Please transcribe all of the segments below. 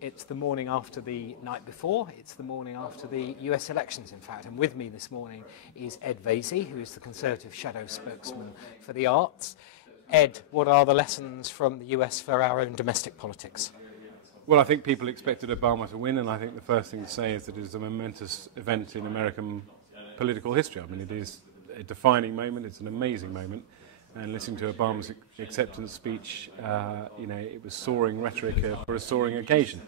It's the morning after the night before. It's the morning after the US elections, in fact. And with me this morning is Ed Vaizey, who is the Conservative shadow spokesman for the arts. Ed, what are the lessons from the US for our own domestic politics? Well, I think people expected Obama to win, and I think the first thing to say is that it is a momentous event in American political history. I mean, it is a defining moment. It's an amazing moment. And listening to Obama's acceptance speech, it was soaring rhetoric for a soaring occasion.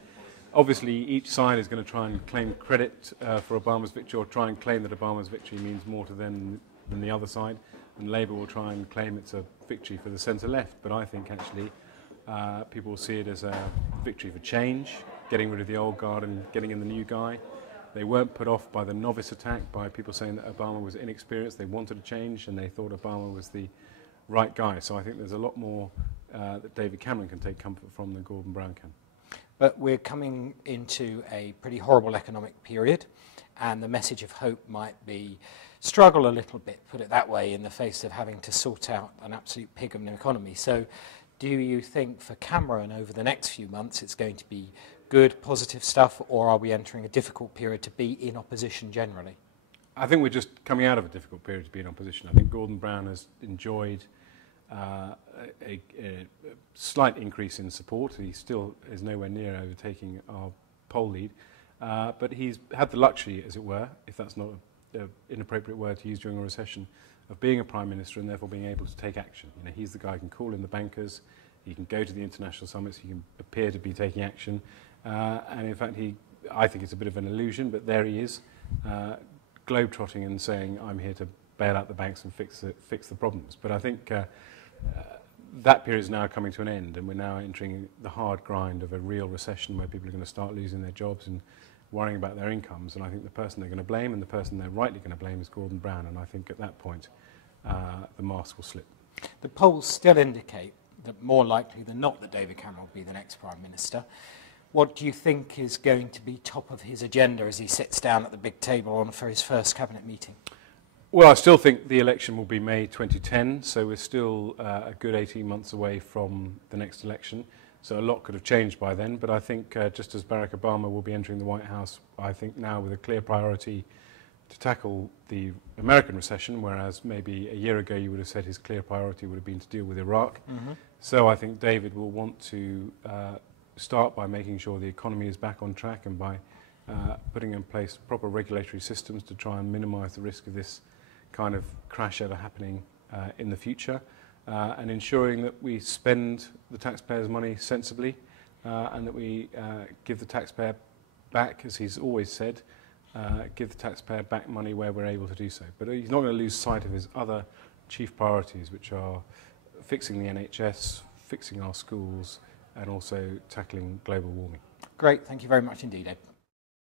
Obviously, each side is going to try and claim credit for Obama's victory, or try and claim that Obama's victory means more to them than the other side. And Labour will try and claim it's a victory for the centre-left. But I think actually people will see it as a victory for change, getting rid of the old guard and getting in the new guy. They weren't put off by the novice attack, by people saying that Obama was inexperienced. They wanted a change, and they thought Obama was the right guy. So I think there's a lot more that David Cameron can take comfort from than Gordon Brown can. But we're coming into a pretty horrible economic period, and the message of hope might be struggle a little bit, put it that way, in the face of having to sort out an absolute pig of an economy. So do you think for Cameron over the next few months it's going to be good, positive stuff, or are we entering a difficult period to be in opposition generally? I think we're just coming out of a difficult period to be in opposition. I think Gordon Brown has enjoyed a slight increase in support. He still is nowhere near overtaking our poll lead, but he's had the luxury, as it were, if that's not an inappropriate word to use during a recession, of being a Prime Minister and therefore being able to take action. You know, he's the guy who can call in the bankers, he can go to the international summits, he can appear to be taking action, and in fact I think it's a bit of an illusion, but there he is, globetrotting and saying, I'm here to bail out the banks and fix the problems. But I think that period is now coming to an end, and we're now entering the hard grind of a real recession where people are going to start losing their jobs and worrying about their incomes. And I think the person they're going to blame, and the person they're rightly going to blame, is Gordon Brown. And I think at that point, the mask will slip. The polls still indicate that more likely than not that David Cameron will be the next Prime Minister. What do you think is going to be top of his agenda as he sits down at the big table for his first cabinet meeting? Well, I still think the election will be May 2010, so we're still a good 18 months away from the next election. So a lot could have changed by then, but I think just as Barack Obama will be entering the White House, I think now with a clear priority to tackle the American recession, whereas maybe a year ago you would have said his clear priority would have been to deal with Iraq. Mm-hmm. So I think David will want to start by making sure the economy is back on track, and by putting in place proper regulatory systems to try and minimise the risk of this kind of crash ever happening in the future, and ensuring that we spend the taxpayers' money sensibly, and that we give the taxpayer back, as he's always said, give the taxpayer back money where we're able to do so. But he's not going to lose sight of his other chief priorities, which are fixing the NHS, fixing our schools, and also tackling global warming. Great, thank you very much indeed, Ed.